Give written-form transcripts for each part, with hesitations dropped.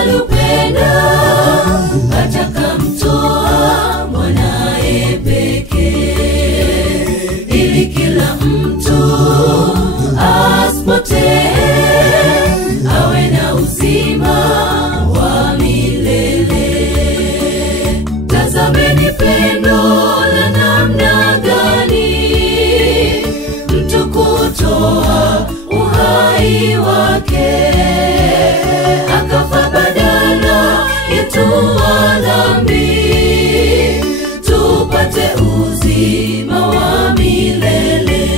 kujali upendo hata kamtoa mwanae pekee, ili kila mtu asipotee, awe na uzima wa milele. Tazameni pendo la namna gani, mtu kutoa uhai wake, akafa badala yetu wa dhambi, tupate uzima wa milele.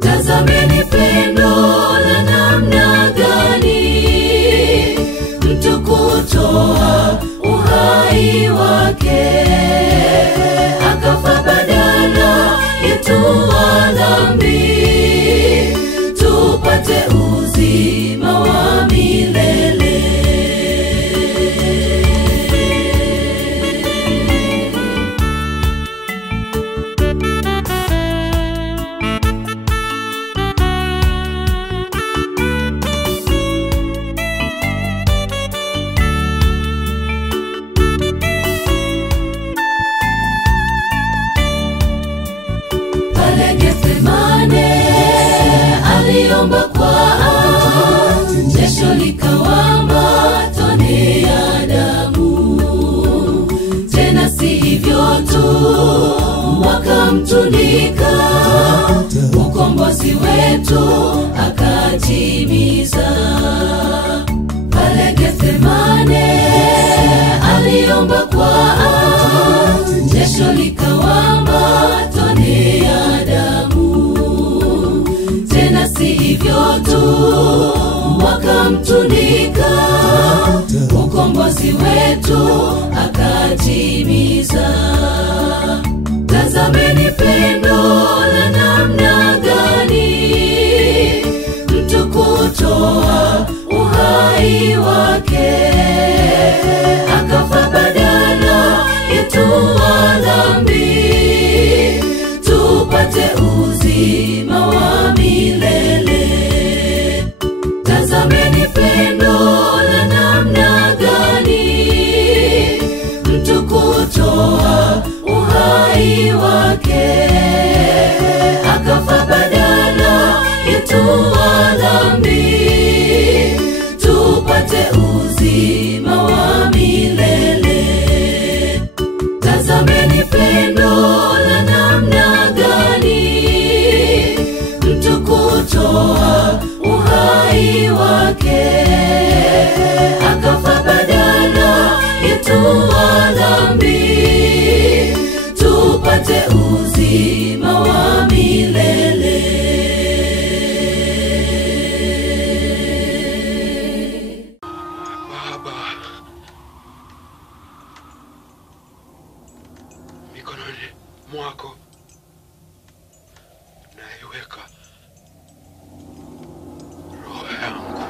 Tazameni pendo la namna gani, mtu kutoa uhai wake, akafa badala yetu wa dhambi, tupate uzima wa milele. Pale Gethsemane aliomba kwa jasho likawamba tone ya damu. Tena si hivyo tu, wakamtundika, ukombozi wetu akatimiza. Pale Gethsemane aliomba kwa jasho likawamba tone ya damu. Tena si hivyo tu, wakamtundika, ukombozi wetu akatimiza. Tazameni pendo la namna gani, mtu kutoa uhai wake, akafa badala yetu wa dhambi, tupate uzima wa milele. Tazameni pendo la namna gani, mtu kutoa uhai wake, akafa badala yetu wa dhambi, tupate uzima wa milele. Tazameni pendo la namna gani, mtu kutoa uhai wake, akafa badala yetu wa dhambi, tupate uzima wa milele. Baba, mikononi mwako naiweka roho yangu.